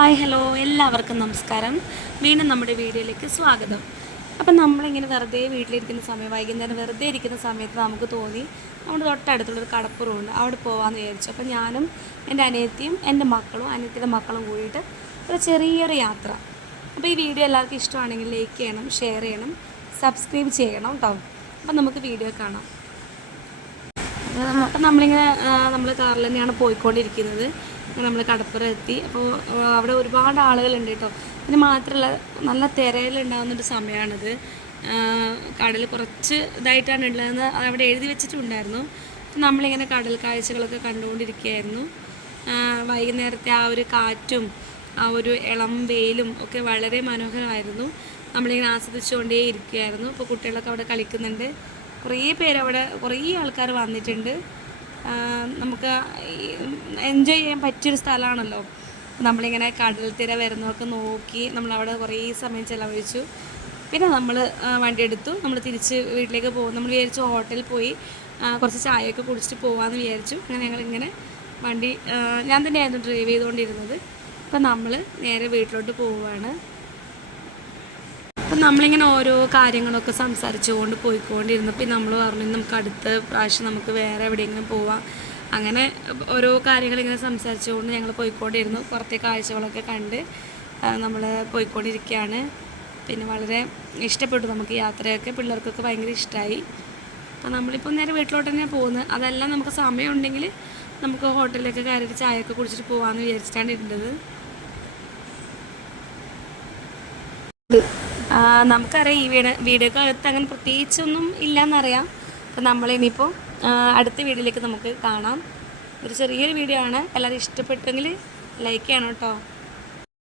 എല്ലാവർക്കും നമസ്കാരം. വീണ്ടും നമ്മുടെ വീഡിയോയിലേക്ക് സ്വാഗതം. അപ്പം നമ്മളിങ്ങനെ വെറുതെ വീട്ടിലിരിക്കുന്ന സമയം വൈകുന്നേരം വെറുതെ ഇരിക്കുന്ന സമയത്ത് നമുക്ക് തോന്നി നമ്മുടെ തൊട്ടടുത്തുള്ളൊരു കടപ്പുറമുണ്ട് അവിടെ പോകാമെന്ന് വിചാരിച്ചു. അപ്പം ഞാനും എന്റെ അനിയത്തിയും എന്റെ മക്കളും അനിയത്തിയുടെ മക്കളും കൂടിയിട്ട് ഒരു ചെറിയൊരു യാത്ര. അപ്പോൾ ഈ വീഡിയോ എല്ലാവർക്കും ഇഷ്ടമാണെങ്കിൽ ലൈക്ക് ചെയ്യണം ഷെയർ ചെയ്യണം സബ്സ്ക്രൈബ് ചെയ്യണം കേട്ടോ അപ്പം നമുക്ക് വീഡിയോ കാണാം. അപ്പം നമ്മളിങ്ങനെ നമ്മൾ കാറിൽ തന്നെയാണ് പോയിക്കൊണ്ടിരിക്കുന്നത്. നമ്മൾ കടപ്പുറ എത്തി അപ്പോൾ അവിടെ ഒരുപാട് ആളുകളുണ്ട് കേട്ടോ പിന്നെ മാത്രമല്ല നല്ല തിരയിലുണ്ടാകുന്നൊരു സമയമാണിത് കടൽ കുറച്ച് ഇതായിട്ടാണ് ഉള്ളതെന്ന് അവിടെ എഴുതി വെച്ചിട്ടുണ്ടായിരുന്നു. നമ്മളിങ്ങനെ കടൽ കാഴ്ചകളൊക്കെ കണ്ടുകൊണ്ടിരിക്കുകയായിരുന്നു. വൈകുന്നേരത്തെ ആ ഒരു കാറ്റും ആ ഒരു ഇളം വെയിലും ഒക്കെ വളരെ മനോഹരമായിരുന്നു. നമ്മളിങ്ങനെ ആസ്വദിച്ചുകൊണ്ടേ ഇരിക്കുകയായിരുന്നു അപ്പോൾ കുട്ടികളൊക്കെ അവിടെ കളിക്കുന്നുണ്ട്. കുറേ പേര് അവിടെ കുറേ ആൾക്കാർ വന്നിട്ടുണ്ട്. നമുക്ക് എൻജോയ് ചെയ്യാൻ പറ്റിയൊരു സ്ഥലമാണല്ലോ നമ്മളിങ്ങനെ കടൽ തിര വരുന്നതൊക്കെ നോക്കി നമ്മളവിടെ കുറേ സമയം ചിലവഴിച്ചു. പിന്നെ നമ്മൾ വണ്ടി എടുത്തു നമ്മൾ തിരിച്ച് വീട്ടിലേക്ക് പോകും. നമ്മൾ വിചാരിച്ചു ഹോട്ടലിൽ പോയി കുറച്ച് ചായയൊക്കെ കുടിച്ചിട്ട് പോകാമെന്ന് വിചാരിച്ചു. അങ്ങനെ ഞങ്ങളിങ്ങനെ വണ്ടി ഞാൻ തന്നെയായിരുന്നു ഡ്രൈവ് ചെയ്തുകൊണ്ടിരുന്നത് അപ്പം നമ്മൾ നേരെ വീട്ടിലോട്ട് പോവുകയാണ് അപ്പം നമ്മളിങ്ങനെ ഓരോ കാര്യങ്ങളൊക്കെ സംസാരിച്ചുകൊണ്ട് പോയിക്കൊണ്ടിരുന്നപ്പോൾ നമ്മൾ പറഞ്ഞു നമുക്ക് അടുത്ത പ്രാവശ്യം നമുക്ക് വേറെ എവിടെയെങ്കിലും പോവാം. അങ്ങനെ ഓരോ കാര്യങ്ങളിങ്ങനെ സംസാരിച്ചുകൊണ്ട് ഞങ്ങൾ പോയിക്കൊണ്ടിരുന്നു. പുറത്തെ കാഴ്ചകളൊക്കെ കണ്ട് നമ്മൾ പോയിക്കൊണ്ടിരിക്കുകയാണ്. പിന്നെ വളരെ ഇഷ്ടപ്പെട്ടു നമുക്ക് യാത്രയൊക്കെ. പിള്ളേർക്കൊക്കെ ഭയങ്കര ഇഷ്ടമായി അപ്പോൾ നമ്മളിപ്പോൾ നേരെ വീട്ടിലോട്ട് തന്നെ പോകുന്നത്. അതെല്ലാം നമുക്ക് സമയമുണ്ടെങ്കിൽ നമുക്ക് ഹോട്ടലിലൊക്കെ കയറിയിട്ട് ചായയൊക്കെ കുടിച്ചിട്ട് പോകാമെന്ന് വിചാരിച്ചിട്ടാണ് ഇരുന്നത്. നമുക്കറിയാം ഈ വീട് വീടുകളടുത്ത് അങ്ങനെ പ്രത്യേകിച്ചൊന്നും ഇല്ലയെന്നറിയാം അപ്പം നമ്മളിനിയിപ്പോൾ അടുത്ത വീഡിയോയിലേക്ക് നമുക്ക് കാണാം. ഒരു ചെറിയൊരു വീഡിയോ ആണ്. എല്ലാവരും ഇഷ്ടപ്പെട്ടെങ്കിൽ ലൈക്ക് ചെയ്യണം കേട്ടോ.